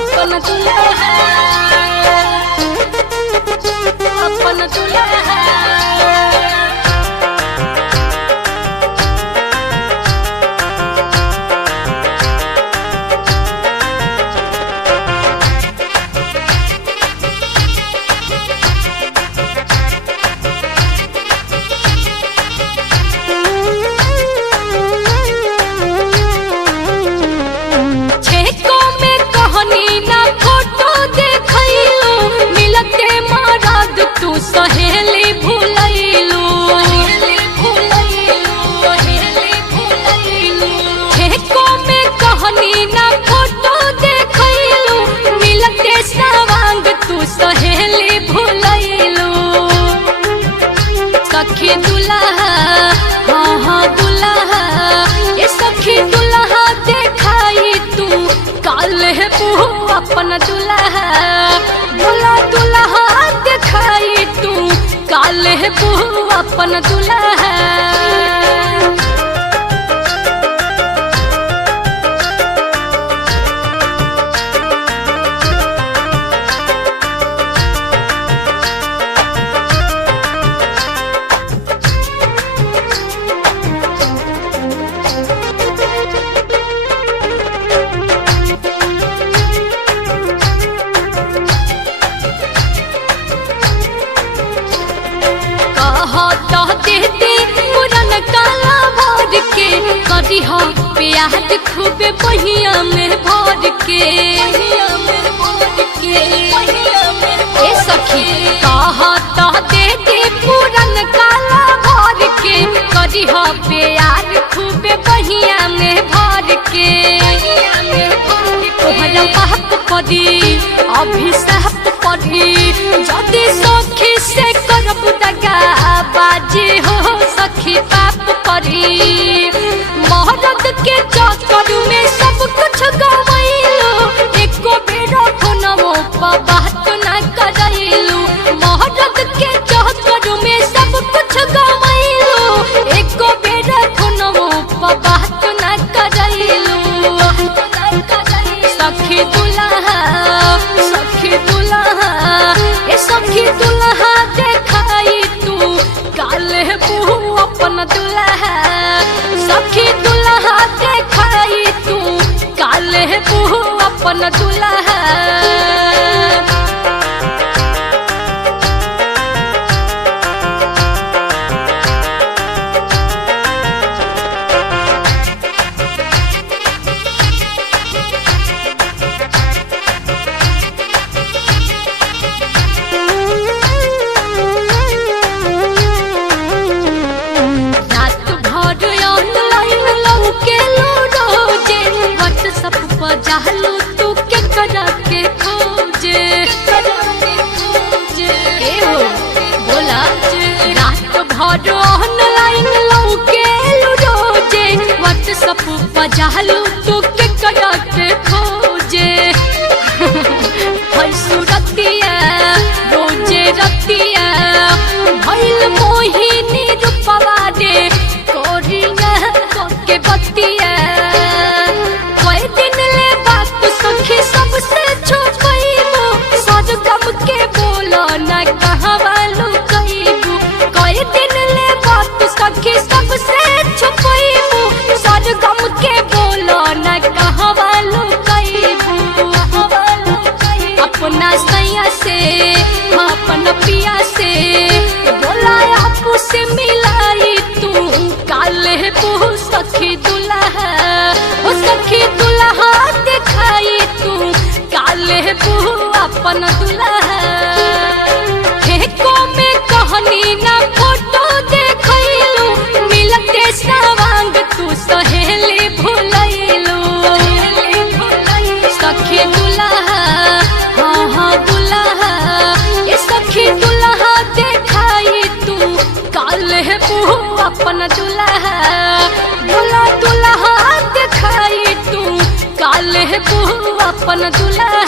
अपन दुल्हा अपन दुल्हा सहेली भूलैलू ठेको में कहनी ना फोटो देखैलू मिलते सवांग तू सहेली भूलैलू सखी दुल्हा हाँ हाँ दुल्हा ये सखी दुल्हा देखाई तू काले बहू अपन दुल्हा भोला दुल्हा देखाई तू काले बहू अपन दुल्हा करिहा प्याज खूबे पहिया में भर के ए सखी कहता दे दे पूरन काला भर के करिहा प्याज खूबे पहिया में भर के तोहरा बाप करी अभिशाप करी जदि सखी से करब दगा बाजी हो सखी पाप करी मोहब्बत के चक्कर में सब कुछ गवाइलू एको बेरा फोनवो पर बात ना करैलू मोहब्बत के चक्कर में सब कुछ गवाइलू एको बेरा फोनवो पर बात ना करैलू सखी दुल्हा ए सखी दुल्हा देखाई तू काले बहू अपन दुल्हा सखी दुल्हा देखाई तू काले बहू अपन दुल्हा जालू तू के करा के खोजे के हो बोला रात भर ऑनलाइन लौके रोजे व्हाट्सएप पर जालू तू के करा के खोजे हर सूरतिया रोजे रतिया भइल मोहिनी रूपवा दे कोरिया के बतिया सबसे छुपैबू सज गम के बोलो न कहवालू कईबू कई दिन ले बात सखी सबसे छुपैबू सज गम के बोलो न कहवालू कईबू अपना सैया से अपन पिया से बोला आपू से मिलाई तू काले बहू सखी दुल्हा ओ सखी दुल्हा दिखाई तू काले बहू अपन दुल्हा ठेको में कहनी ना फोटो देखैलू मिलते सवांग तू सहेली भूलैलू सखी दुल्हा हाँ हाँ दुल्हा ये सखी दुल्हा देखाई तू काले बहू अपन दुल्हा भोला दुल्हा देखाई तू काले बहू अपन दुल्हा